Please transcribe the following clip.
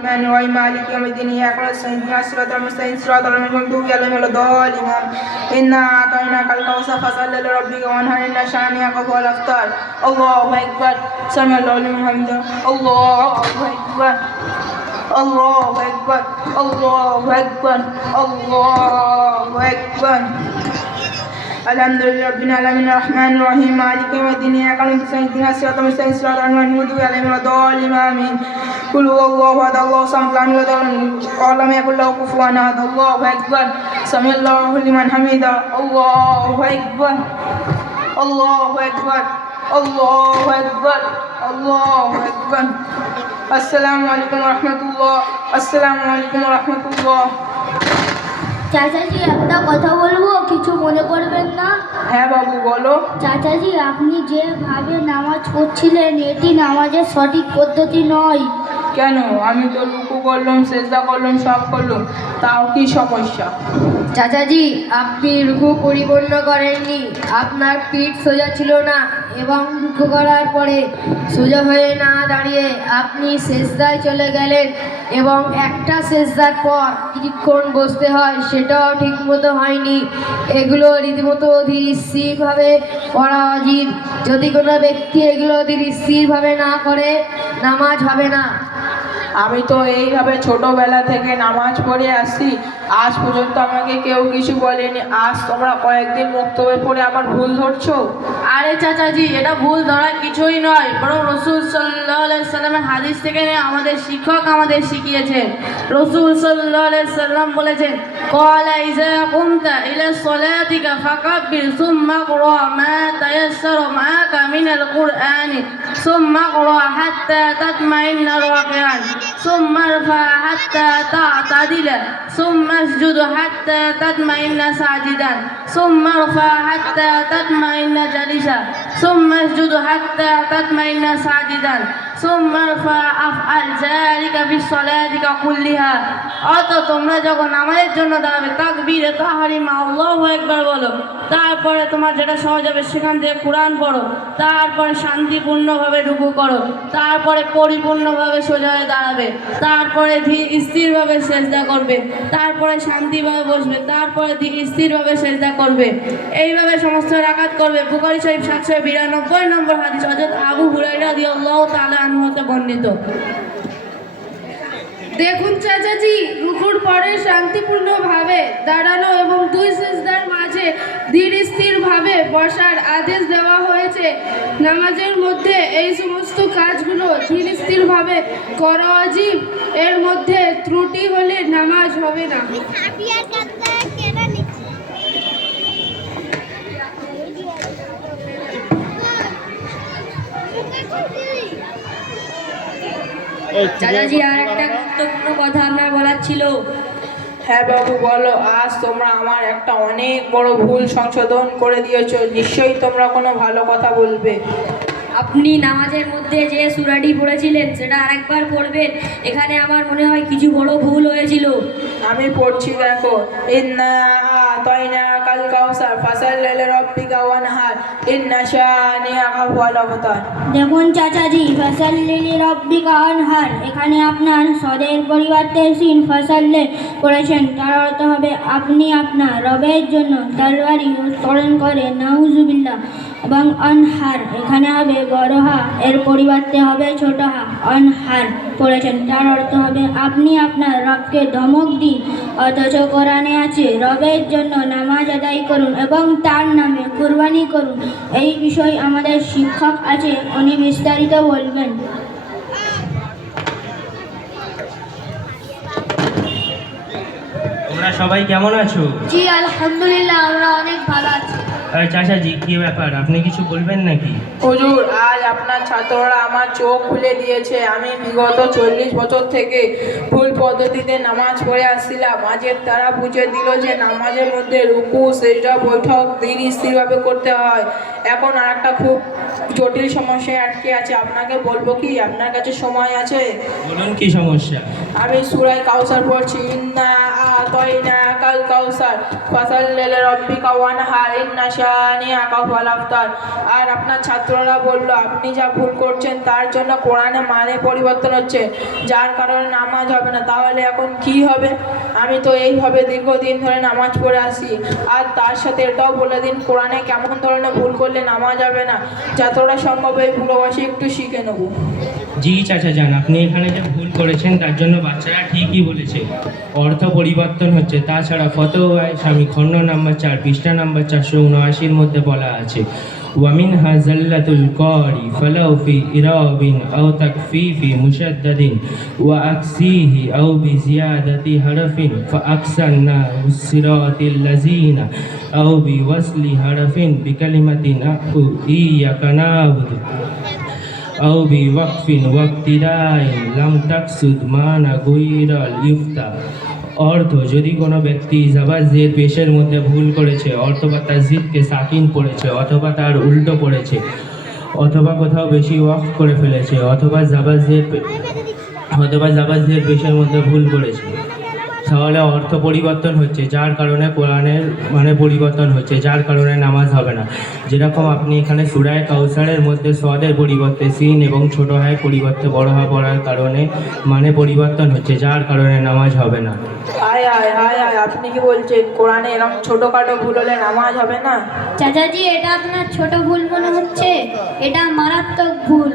الرحمن الرحيم مالك يوم الدين إياك نستعين اهدنا الصراط المستقيم صراط الذين أنعمت عليهم غير الضالين إنا أعطيناك الكوثر فصل لربك وانحر إن شانئك هو الأبتر الله أكبر سمع الله لمن حمده الله أكبر الله أكبر الله أكبر الله أكبر الحمد لله رب العالمين الرحمن الرحيم مالك يوم الدين إياك نستعين اهدنا الصراط المستقيم صراط الذين أنعمت عليهم غير الضالين آمين قل هو الله أحد الله الصمد لم يلد ولم يكن له كفوا أحد الله أكبر سمع الله لمن حمده الله أكبر الله أكبر الله أكبر الله أكبر السلام عليكم ورحمة الله السلام عليكم ورحمة الله চাচাজি একটা কথা বলবো, কিছু মনে করবেন না? হ্যাঁ বাবু বলো। চাচাজি, আপনি যেভাবে নামাজ পড়ছিলেন এটি নামাজের সঠিক পদ্ধতি নয়। কেন? আমি তো রুকু করলাম, সেজদা করলাম, সব করলাম, তাও কি সমস্যা? চাচাজি, আপনি রুকু পরিপূর্ণ করেননি, আপনার পিঠ সোজা ছিল না এবং রুকু করার পরে সোজা হয়ে না দাঁড়িয়ে আপনি সেজদায় চলে গেলেন এবং একটা সেজদার পর কিছুক্ষণ বসতে হয়, সেটাও ঠিকমতো হয়নি। এগুলো রীতিমতো ধীর স্থিরভাবে করা উচিত। যদি কোনো ব্যক্তি এগুলো ধীর স্থিরভাবে না করে নামাজ হবে না। আমি তো এইভাবে ছোটবেলা থেকে নামাজ পড়ে আসছি, আজ পর্যন্ত আমাকে কেউ কিছু বলেনি। আজ তোমরা কয়েকদিন মুক্তবে পড়ে আমার ভুল ধরছো? আরে চাচাজি, এটা ভুল ধরার কিছুই নয়, বরং রসুল সাল্লাল্লাহু আলাইহি সাল্লামের হাদিস থেকে আমাদের শিক্ষক আমাদের শিখিয়েছেন। রসুল সাল্লাল্লাহু আলাইহি সাল্লাম বলেছেন, ক্বালা ইযা কুমতা ইলা সলাতিকা ফাকাব্বির সুম্মা ক্রা মা তায়াসসারা মাআকা মিনাল কুরআনি সুম্মা ক্রা হাত্তা তাতমাইন্না রাকিআন সুম্মা ইরফা হাত্তা তা'তাদিলা সুম্মা اسجد حتى تطمئن ساجدا ثم ارفع حتى تطمئن جالسا ثم اسجد حتى تطمئن ساجدا ثم ارفع افعل ذلك في صلاتك كلها। অর্থাৎ তোমরা যখন নামাজের জন্য দাঁড়াবে তাকবীরে তাহরিমা আল্লাহু আকবার বলো, তারপরে তোমার যেটা সহজ হবে সেখান থেকে কোরআন পড়ো, তারপরে শান্তিপূর্ণভাবে রুকু করো, তারপরে পরিপূর্ণভাবে সোজা হয়ে দাঁড়াবে, তারপরে ধীর স্থিরভাবে সেজদা করবে, তারপরে শান্তিভাবে বসবে, তারপরে ধীর স্থিরভাবে সেজদা করবে। এইভাবে সমস্ত রাকাত করবে। বুখারী শরীফ 792 নম্বর হাদিস, হযরত আবু হুরায়রা রাদিয়াল্লাহু তাআলা আনহু হতে বর্ণিত। দেখুন চাচাজি, রুকুর পরে শান্তিপূর্ণভাবে দাঁড়ানো এবং দুই সিজদার মাঝে ধীর স্থিরভাবে বসার আদেশ দেওয়া হয়েছে। নামাজের মধ্যে এই সমস্ত কাজগুলো ধীর স্থিরভাবে করা ওয়াজিব। এর মধ্যে ত্রুটি হলে নামাজ হবে না। চাচাজি, আর একটা গুরুত্বপূর্ণ কথা আপনার বলার ছিল। হ্যাঁ বাবু বলো। আজ তোমরা আমার একটা অনেক বড় ভুল সংশোধন করে দিয়েছো, নিশ্চয়ই তোমরা কোনো ভালো কথা বলবে। আপনি নামাজের মধ্যে যে সূরাটি পড়েছিলেন সেটা আরেকবার পড়বেন। এখানে আমার মনে হয় কিছু বড় ভুল হয়েছিল। আমি পড়ছি, দেখো, ইন্না আ'তাইনাকাল কাউসার ফাসাল্লি লিরাব্বিকা ওয়ানহার ইন্না শানিআকা হুয়াল আবতার। দেখুন চাচাজি, ফাসাল্লি লিরাব্বিকা ওয়ানহার, এখানে আপনার সদের পরিবর্তে সিন ফাসাল্লি পড়েছেন, তার অর্থ হবে আপনি আপনার রবের জন্য তরবারি উত্তোলন করে, নাউজুবিল্লাহ। এবং অনহার এখানে হবে বড় হা, এর পরিবর্তে হবে ছোট হা। অনহার পড়েছেন, তার অর্থ হবে আপনি আপনার রবকে ধমক দিন, অথচ কোরআনে আছে রবের জন্য নামাজ আদায় করুন এবং তার নামে কুরবানি করুন। এই বিষয় আমাদের শিক্ষক আছে, উনি বিস্তারিত বলবেন। তোমরা সবাই কেমন আছো? জি আলহামদুলিল্লাহ, আমরা অনেক ভালো আছি। চাচাজি, কি ব্যাপার, আপনি কিছু বলবেন নাকি? হুজুর, আজ আপনার ছাত্ররা আমার চোখ খুলে দিয়েছে। আমি বিগত 40 বছর থেকে ভুল পদ্ধতিতে নামাজ পড়ে আসছিলাম। আজের তারা বুঝে দিল যে নামাজের মধ্যে রুকু, সেজদা, বৈঠক ধীর স্থিরভাবে করতে হয়। এখন আর একটা খুব জটিল সমস্যায় আটকে আছে, আপনাকে বলবো কি? আপনার কাছে সময় আছে? বলুন, কি সমস্যা? আমি সূরা কাউসার পড়ছি, ইন্না আ'তাইনাকাল কাউসার ফাসাল্লি লিরাব্বিকা ওয়ানহার ইন্না শানিআকা হুয়াল আবতার। আর আপনার ছাত্ররা বলল আপনি যা ভুল করছেন তার জন্য কোরআনে মানে পরিবর্তন হচ্ছে, যার কারণে নামাজ হবে না। তাহলে এখন কি হবে? আমি তো এইভাবে দীর্ঘদিন ধরে নামাজ পড়ে আসি। আর তার সাথে এটাও বলে দিন কোরআনে কেমন ধরনের ভুল করলে নামাজ হবে না, যতটা সম্ভব এই পুরোবাসী একটু শিখে নেব। জি চাচা যান, আপনি এখানে যে ভুল করেছেন তার জন্য বাচ্চারা ঠিকই বলেছে, অর্থ পরিবর্তন হচ্ছে। তাছাড়া ফতোয়ায়ে স্বামী খণ্ড নাম্বার 4 পৃষ্ঠা নাম্বার 479-র মধ্যে বলা আছে ومنها زلة القاري فلو في إراب أو تكفيف مشدد وأكسيه أو بزيادة حرف فأكسرنا الصراط الذين أو بوصل حرف بكلمة إياك نعبد أو بوقف واقتداء لم تقصد معنى غير اليفتى। অর্থ, যদি কোনো ব্যক্তি জাবাজের পেশের মধ্যে ভুল করেছে অথবা তার জিদকে সাকিন পড়েছে অথবা তার উল্টো পড়েছে অথবা কোথাও বেশি ওয়াকফ করে ফেলেছে অথবা জাবাজের পেশের মধ্যে ভুল করেছে, তাহলে অর্থ পরিবর্তন হচ্ছে, যার কারণে কোরআনের মানে পরিবর্তন হচ্ছে, যার কারণে নামাজ হবে না। যেরকম আপনি এখানে সূরা কাউসারের মধ্যে সদের পরিবর্তে সিন এবং ছোট হায় পরিবর্তে বড় হা পড়ার কারণে মানে পরিবর্তন হচ্ছে, যার কারণে নামাজ হবে না। হায় হায় হায় হায়, আপনি কি বলছেন কোরআনে এরকম ছোটোখাটো ভুল হলে নামাজ হবে না? চাচাজি, এটা আপনার ছোট ভুল মনে হচ্ছে, এটা মারাত্মক ভুল।